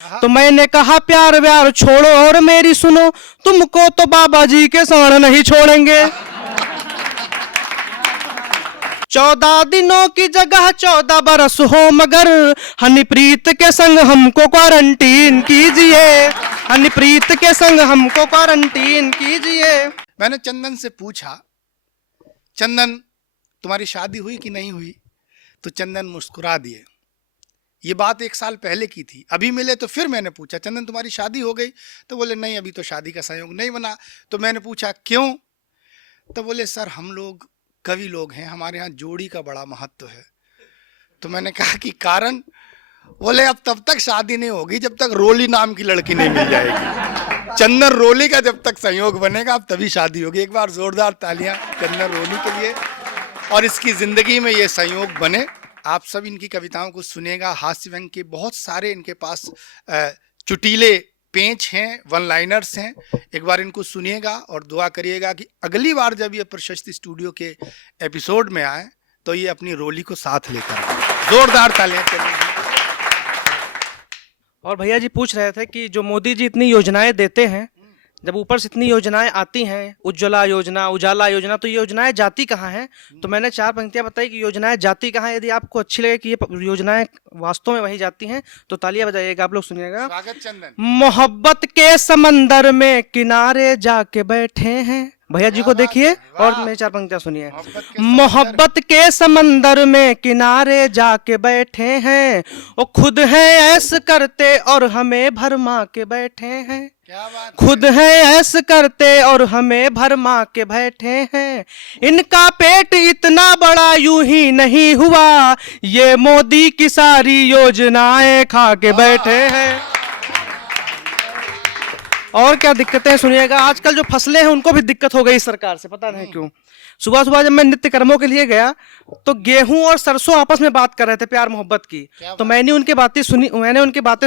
तो मैंने कहा प्यार व्यार छोड़ो और मेरी सुनो, तुमको तो बाबा जी के साण नहीं छोड़ेंगे। 14 दिनों की जगह 14 बरस हो, मगर हनीप्रीत के संग हमको क्वारंटीन कीजिए, हनीप्रीत के संग हमको क्वारंटीन कीजिए। मैंने चंदन से पूछा, चंदन तुम्हारी शादी हुई कि नहीं हुई? तो चंदन मुस्कुरा दिए। ये बात 1 साल पहले की थी। अभी मिले तो फिर मैंने पूछा, चंदन तुम्हारी शादी हो गई? तो बोले नहीं, अभी तो शादी का संयोग नहीं बना। तो मैंने पूछा क्यों? तो बोले सर हम लोग कवि लोग हैं, हमारे यहाँ जोड़ी का बड़ा महत्व है। तो मैंने कहा कि कारण? बोले अब तब तक शादी नहीं होगी जब तक रोली नाम की लड़की नहीं मिल जाएगी। चंदन रोली का जब तक संयोग बनेगा अब तभी शादी होगी। एक बार जोरदार तालियां चंदन रोली के लिए। और इसकी जिंदगी में ये संयोग बने। आप सब इनकी कविताओं को सुनेगा, हास्य व्यंग के बहुत सारे इनके पास चुटीले पेंच हैं, वन लाइनर्स हैं। एक बार इनको सुनिएगा और दुआ करिएगा कि अगली बार जब ये प्रशस्ति स्टूडियो के एपिसोड में आए तो ये अपनी रोली को साथ लेकर आए। जोरदार तालियां चलेंगी। और भैया जी पूछ रहे थे कि जो मोदी जी इतनी योजनाएं देते हैं, जब ऊपर से इतनी योजनाएं आती हैं, उज्ज्वला योजना, उजाला योजना, तो ये योजनाएं जाती कहाँ हैं? तो मैंने 4 पंक्तियां बताई कि योजनाएं जाती कहाँ हैं। यदि आपको अच्छी लगे कि ये योजनाएं वास्तव में वही जाती हैं तो तालियां बजाइएगा। आप लोग सुनिएगा। स्वागत चंदन। मोहब्बत के समंदर में किनारे जाके बैठे हैं, भैया जी को देखिए और मेरी 4 पंक्तियां सुनिए। मोहब्बत के समंदर में किनारे जाके बैठे हैं, वो खुद है ऐस करते और हमें भरमा के बैठे हैं। खुद है ऐस करते और हमें भरमा के बैठे हैं। इनका पेट इतना बड़ा यूं ही नहीं हुआ, ये मोदी की सारी योजनाएं खा के बैठे हैं। और क्या दिक्कतें सुनिएगा। आजकल जो फसलें हैं उनको भी दिक्कत हो गई सरकार से, पता नहीं क्यों। सुबह सुबह जब मैं नित्य कर्मों के लिए गया तो गेहूं और सरसों आपस में बात कर रहे थे प्यार मोहब्बत की। तो मैंने उनकी बातें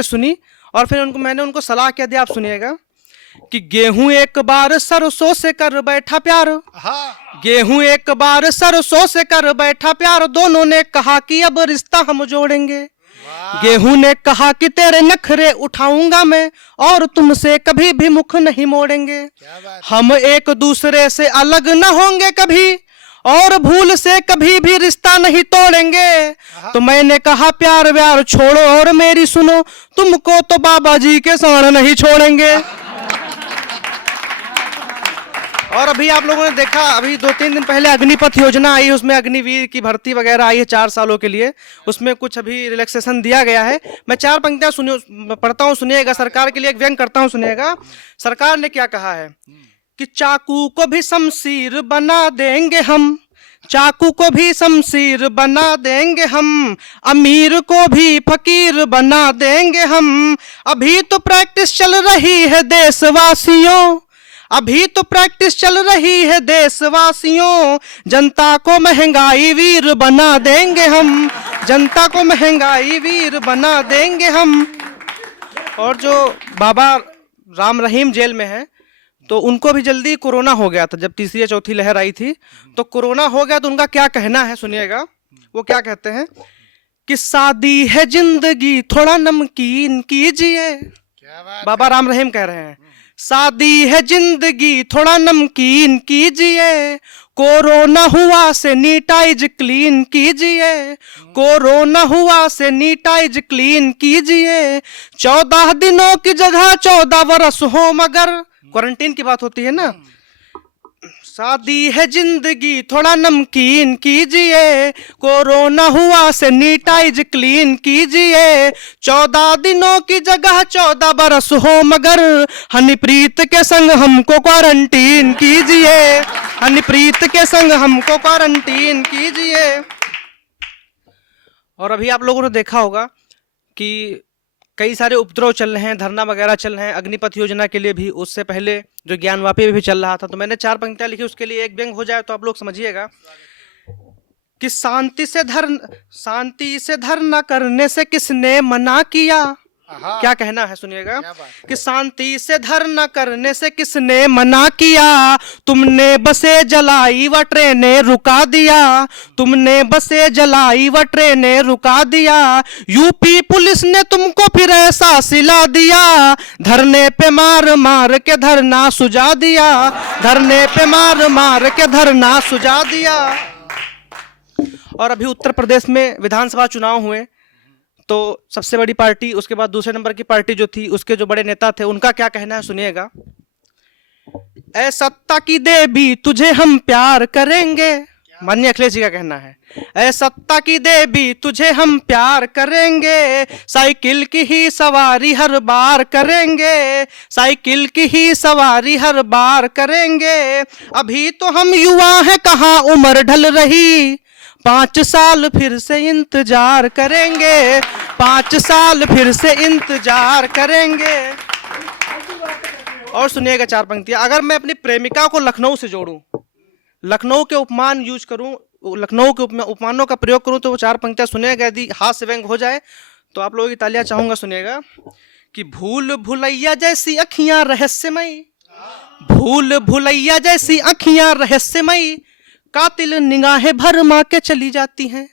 सुनी और फिर मैंने उनको सलाह क्या दी, आप सुनिएगा कि गेहूं एक बार सरसों से कर बैठा प्यार, गेहूं एक बार सरसों से कर बैठा प्यार, दोनों ने कहा कि अब रिश्ता हम जोड़ेंगे। गेहूं ने कहा कि तेरे नखरे उठाऊंगा मैं और तुमसे कभी भी मुख नहीं मोड़ेंगे। हम एक दूसरे से अलग न होंगे कभी और भूल से कभी भी रिश्ता नहीं तोड़ेंगे। तो मैंने कहा प्यार व्यार छोड़ो और मेरी सुनो, तुमको तो बाबा जी के साण नहीं छोड़ेंगे। और अभी आप लोगों ने देखा, अभी 2-3 दिन पहले अग्निपथ योजना आई, उसमें अग्निवीर की भर्ती वगैरह आई है 4 सालों के लिए। उसमें कुछ अभी रिलैक्सेशन दिया गया है। मैं 4 पंक्तियां पढ़ता हूं, सुनिएगा। सरकार के लिए एक व्यंग करता हूं, सुनिएगा। सरकार ने क्या कहा है कि चाकू को भी शमशीर बना देंगे हम, चाकू को भी शमशीर बना देंगे हम, अमीर को भी फकीर बना देंगे हम। अभी तो प्रैक्टिस चल रही है देशवासियों, अभी तो प्रैक्टिस चल रही है देशवासियों, जनता को महंगाई वीर बना देंगे हम, जनता को महंगाई वीर बना देंगे हम। और जो बाबा राम रहीम जेल में है तो उनको भी जल्दी कोरोना हो गया था, जब तीसरी या चौथी लहर आई थी तो कोरोना हो गया। तो उनका क्या कहना है सुनिएगा। वो क्या कहते हैं कि शादी है जिंदगी थोड़ा नमकीन कीजिए। बाबा राम रहीम कह रहे हैं शादी है जिंदगी थोड़ा नमकीन कीजिए, कोरोना हुआ सैनिटाइज क्लीन कीजिए, कोरोना हुआ सैनिटाइज क्लीन कीजिए। 14 दिनों की जगह 14 बरस हो, मगर क्वारंटीन की बात होती है ना। शादी है जिंदगी थोड़ा नमकीन कीजिए, कोरोना हुआ सैनिटाइज क्लीन कीजिए। 14 दिनों की जगह 14 बरस हो, मगर हनीप्रीत के संग हमको क्वारंटीन कीजिए, हनीप्रीत के संग हमको क्वारंटीन कीजिए। और अभी आप लोगों ने देखा होगा कि कई सारे उपद्रव चल रहे हैं, धरना वगैरह चल रहे हैं अग्निपथ योजना के लिए भी। उससे पहले जो ज्ञानवापी भी चल रहा था। तो मैंने 4 पंक्तियां लिखी, उसके लिए एक व्यंग हो जाए तो आप लोग समझिएगा कि शांति से धरना करने से किसने मना किया, आहा। क्या कहना है सुनिएगा क्या बात है। कि शांति से धरना करने से किसने मना किया, तुमने बसें जलाई व ट्रेनें रुका दिया, तुमने बसें जलाई व ट्रेनें रुका दिया, यूपी पुलिस ने तुमको फिर ऐसा सिला दिया, धरने पे मार मार के धरना सुझा दिया, धरने पे मार मार के धरना सुझा दिया। और अभी उत्तर प्रदेश में विधानसभा चुनाव हुए तो सबसे बड़ी पार्टी, उसके बाद दूसरे नंबर की पार्टी जो थी, उसके जो बड़े नेता थे, उनका क्या कहना है सुनिएगा। ऐ सत्ता की देवी तुझे हम प्यार करेंगे, माननीय अखिलेश जी का कहना है, ऐ सत्ता की देवी तुझे हम प्यार करेंगे, साइकिल की ही सवारी हर बार करेंगे, साइकिल की ही सवारी हर बार करेंगे, अभी तो हम युवा हैं कहाँ उम्र ढल रही, 5 साल फिर से इंतजार करेंगे, 5 साल फिर से इंतजार करेंगे। और सुनिएगा 4 पंक्तियां। अगर मैं अपनी प्रेमिका को लखनऊ से जोड़ूं, लखनऊ के उपमान यूज करूं, लखनऊ के उपमानों का प्रयोग करूं, तो वो 4 पंक्तियां सुनिएगा। यदि हास्य व्यंग हो जाए तो आप लोगों की तालियां चाहूंगा। सुनिएगा कि भूल भुलैया जैसी अखियां रहस्यमयी, भूल भुलैया जैसी अखियां रहस्यमयी, कातिल निगाहें भरमा के चली जाती हैं,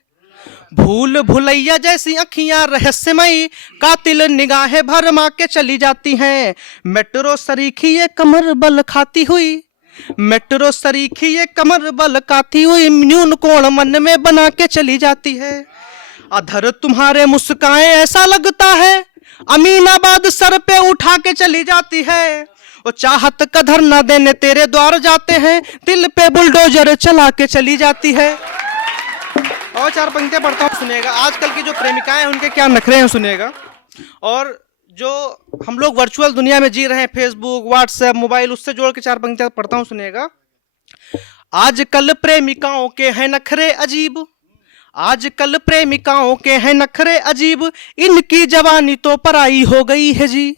भूल भुलैया जैसी अखियां रहस्यमयी, कातिल निगाहें भरमा के चली जाती हैं, मेट्रो सरीखी ये कमर बल खाती हुई, मेट्रो सरीखी ये कमर बल खाती हुई, न्यून कोण मन में बना के चली जाती है, अधर तुम्हारे मुस्काएं ऐसा लगता है, अमीनाबाद सर पे उठा के चली जाती है, वो चाहत का धरना देने तेरे द्वार जाते हैं, दिल पे बुलडोजर चला के चली जाती है। और 4 पंक्तियां पढ़ता हूँ, सुनिएगा। आजकल की जो प्रेमिकाएं हैं उनके क्या नखरे हैं, सुनिएगा। और जो हम लोग वर्चुअल दुनिया में जी रहे हैं, फेसबुक, व्हाट्सएप, मोबाइल, उससे जोड़ के 4 पंक्तियां पढ़ता हूँ, सुनिएगा। आजकल प्रेमिकाओं के हैं नखरे अजीब, आजकल प्रेमिकाओं के हैं नखरे अजीब, इनकी जवानी तो पराई हो गई है जी,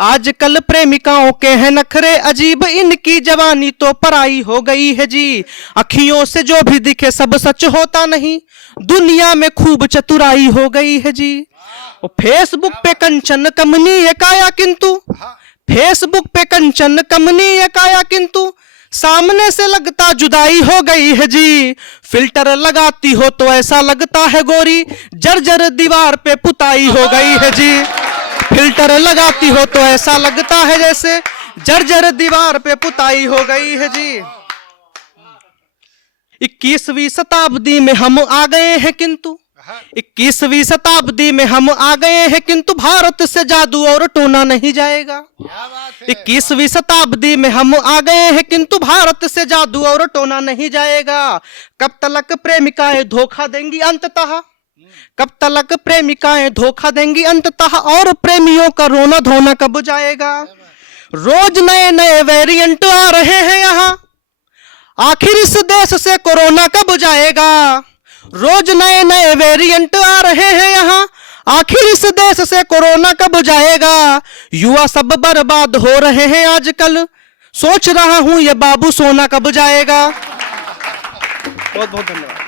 आजकल प्रेमिकाओं के हैं नखरे अजीब, इनकी जवानी तो पराई हो गई है जी, अखियों से जो भी दिखे सब सच होता नहीं, दुनिया में खूब चतुराई हो गई है जी, फेसबुक पे कंचन कमनीय काया किंतु, फेसबुक पे कंचन कमनीय काया किंतु, सामने से लगता जुदाई हो गई है जी, फिल्टर लगाती हो तो ऐसा लगता है गोरी, जर्जर दीवार पे पुताई हो गई है जी, फिल्टर लगाती हो तो ऐसा लगता है जैसे जर्जर दीवार पे पुताई हो गई है जी। 21वीं शताब्दी में हम आ गए हैं किंतु, 21वीं शताब्दी में हम आ गए हैं किंतु भारत से जादू और टोना नहीं जाएगा, 21वीं शताब्दी में हम आ गए हैं किंतु भारत से जादू और टोना नहीं जाएगा, कब तलक प्रेमिकाएं धोखा देंगी अंततः, कब तलक प्रेमिकाएं धोखा देंगी अंततः, और प्रेमियों का रोना धोना कब जाएगा, रोज नए नए वेरिएंट आ रहे हैं यहाँ, आखिर इस देश से कोरोना कब जाएगा, रोज नए नए वेरिएंट आ रहे हैं यहाँ, आखिर इस देश से कोरोना कब जाएगा, युवा सब बर्बाद हो रहे हैं आजकल, सोच रहा हूं ये बाबू सोना कब जाएगा। बहुत बहुत धन्यवाद।